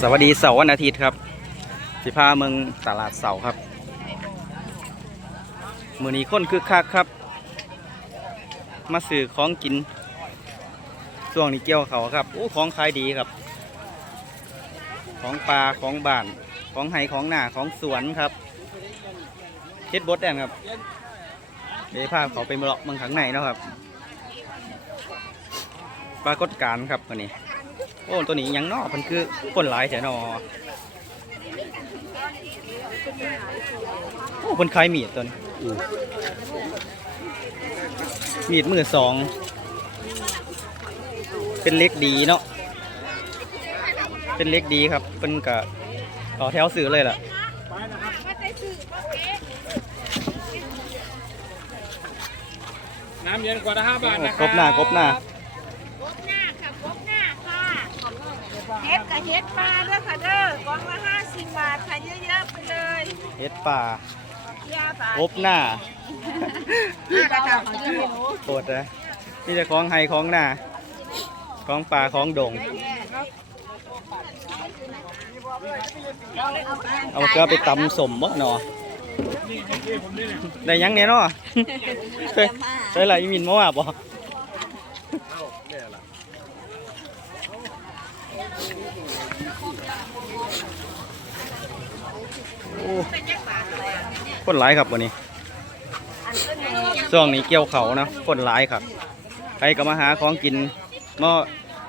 สวัสดีเสาร์วันอาทิตย์ครับสิพาเมืองตลาดเสาร์ครับมือนี้คนคึกคักครับ มาซื้อของกินช่วงนี้เกี่ยวเขาครับโอ้ของขายดีครับ ของปลาของบ้าน ของไห้ของหน้าของสวนครับเฮ็ดบดแดนครับเดี๋ยวพาเขาไปเลาะเมืองข้างในเนาะครับปรากฏการครับวันนี้ โอ้ตัวนี้ยังนอกมันคือคนหลายแต่นอโอ้คนขายมีดตัวนี้มีดมือสอง เป็นเล็กดีเนาะเป็นเล็กดีครับเป็นกะต่อแถวซื้อเลยล่ะน้ำเย็นกว่าละห้าบาทนะคครรับบหน้าครบหน้า กบหน้าค่ะกบหน้าค่ะเฮ็ด กับเฮ็ดปลาเด้อค่ะเด้อกล่องละห้าสิบบาทค่ะเยอะๆไปเลยเฮ็ดป่ายาบาทครบหน้าบาทของที่หนูโคตรนะนี่จะของไฮของหน้าของป่าของดง เอาเกลือไปตำสมบ่เนาะได้หยังเนี่ยเนาะเคยเคยไหลมินมาว่าบ่ คนหลายครับวันนี้ช่วงนี้เกี่ยวเขานะคนหลายครับใครก็มาหาของกินเมื่อ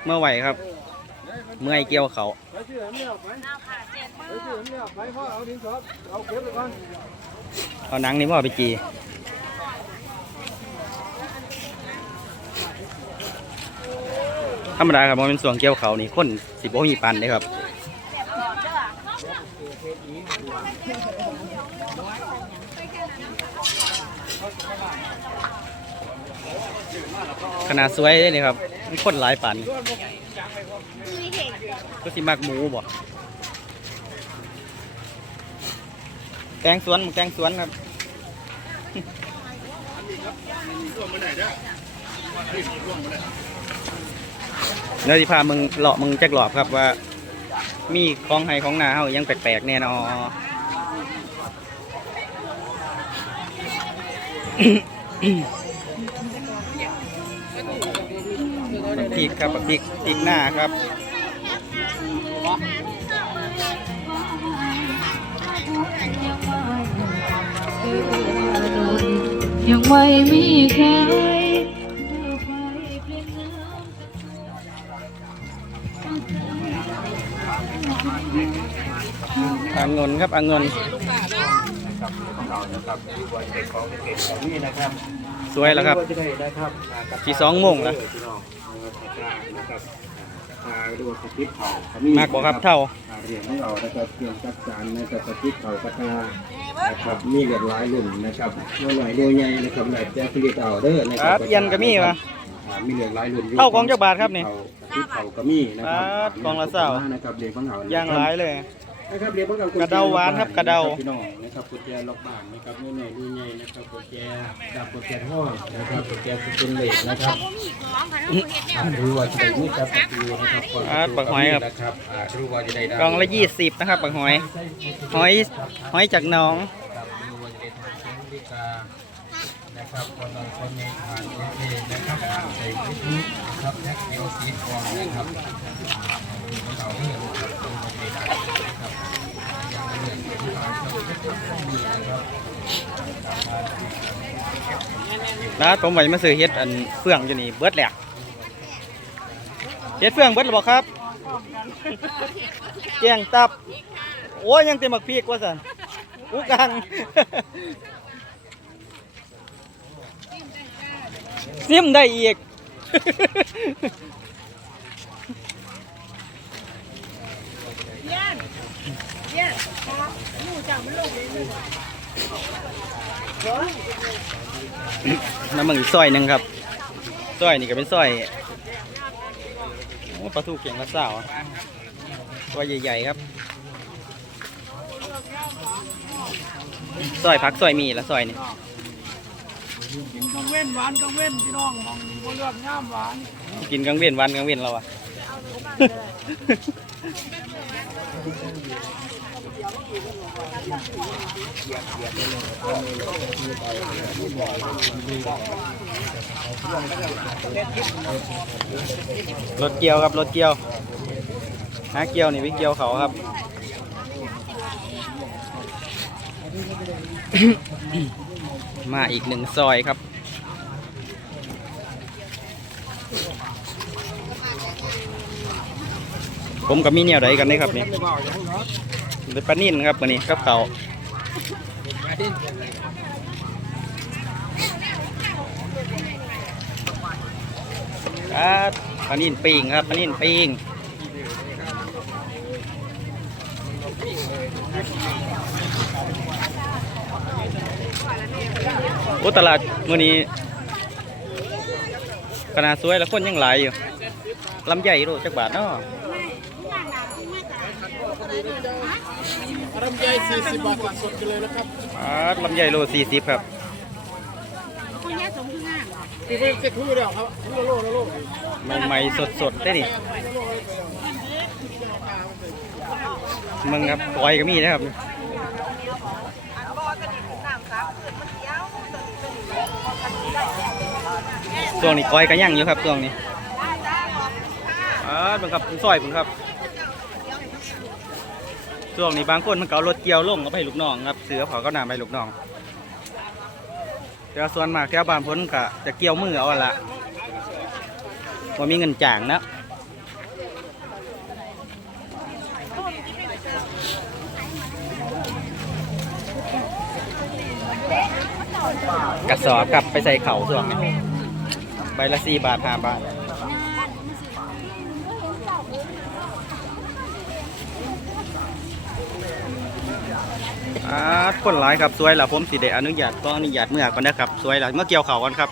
เมื่อไหวครับ เมื่อยเกี่ยวเขาเอาหนังนี่พ่อไปจีธรรมดาครับมันเป็นส่วนเกี่ยวเขานี่คนสิบโมีปันเลยครับ ขนาดสวยเลยนี่ครับมันคนหลายปันก็สิมักหมูบ่แกงสวนแกงสวนครับเดี๋ยวสิพามึงเลาะมึงแจ็คหลอบครับว่า มีของไห้ของนาเฮายังแปลกๆแน่นอน บักกครับบักพริกกหน้าครับยังไม่มีใครอังนนครับอังนน เงินครับอ่างเงินนี่นะครับสวยแล้วครับจะได้นะครับที่สองโมงแล้ว พี่น้องนะครับอ่าดูสติ๊กเขามากบ่ครับเท่า อ่าเหรียญของเรานะครับเครื่องจักรจานนะครับสติ๊กเขากระทานะครับมีหลากหลายรุ่นนะครับเมื่อไหร่เดียวใหญ่นะครับไหนจะผลิตเอาเด้อนะคครัรับบเย็นก็มีวะ อ่ามีหลากหลายรุ่นเท่ากองจักรบาทครับนี่สติ๊กเขาก็มีนะครัครับกองละเศร้า นะครับเหรียญของเราย่างหลายเลย นะครับเหรียญของเรากระเดาหวานครับกระเดาพี่น้องนะครับกุญแจล็อกบ้านนะครับนี่ใหญ่นี่ใหญ่นะครับกุญแจดับกุญแจห้อยนะครับกุญแจสตินเลสนะครับอ่ารู้ว่าจะได้มีกับประตูนะครับก่อนอ่าปักหอยครับนะครับอ่ารู้ว่าจะได้กล่องละยี่สิบนะครับปักหอยหอยหอยจากหน้องครับรู้ว่าจะได้ทำเส้นดีกานะครับคนนอนคนในผ่านเอเนะครับผ่านใส่วิทยุนะครับแท็กเดียวสีทองนะครับเอาเรื่องนะครับรู้ว่าจะได้นะครับอย่างเรื่องที่เราจะเก็บข้อมูลนะครับ นะผมไว้มาซื้อเฮ็ดอันเฟื่องอยู่นี่เบิดแหลกเฮ็ดเฟื่องเบิดหรือเปล่าครับ แจ้งตับ โอ้ยยังเต็มบักพีกว่าสันอุกังซิมได้อีกน้ น้ำมันอีกซอยหนึ่งครับซอยนี่ก็เป็นซอยโอ้ปลาทูเก่งละสาวตัวใหญ่ๆครับซอยพักซอยมีละซอยนี่กินกังเว้นหวานกังเว้นพี่น้องมองบนเลือกงามหวานกินกลางเวียนวันกลางเวียนเราอะ รถเกี่ยวครับรถเกี่ยวหาเกี่ยวนี่ไปเกี่ยวเขาครับมาอีกหนึ่งซอยครับ ผมกับมีเนี่ยใดกันนี่ครับนี่ เป็นปลานิ่นครับวันนี้กับเขาครับปลานิ่นปิงครับปลานิ่นปิงโอ้ตลาดมื้อนี้ขนาดสวยแล้วคนยังหลายอยู่ลำใหญ่รู้จักบาทเนาะ ลำไย40บาทสดๆกันเลยนะครับอ่าลำใหญ่โลสี่สิบครับที่เป็นเซ็ตคู่เดียวครับคู่ละโลละโลใหม่ๆสดๆได้นี่มึงครับกอยก็มีนะครับช่วงนี้กอยก็ยั่งอยู่ครับช่วงนี้อ่าเบิ่งครับซอยผมครับ ช่วงนี้บางคนมันเการถเกี่ยวลงก็ไปหลูกน้องครับเสือเผาก็นำไปลูกน้องแต่ส่วนมากแถวบ้านพ้นก็จะเกี่ยวมือเอาหั่นละว่ามีเงินจ่างนะกระสอบกลับไปใส่เข่าส่วนี้ใบละสี่บาทห้าบาท อ่าคนหลายครับสวยละผมสิได้อนุญาตก็อนุญาตเมื่อก่อนนะครับสวยละเมื่อเกี่ยวเข่าก่อนครับ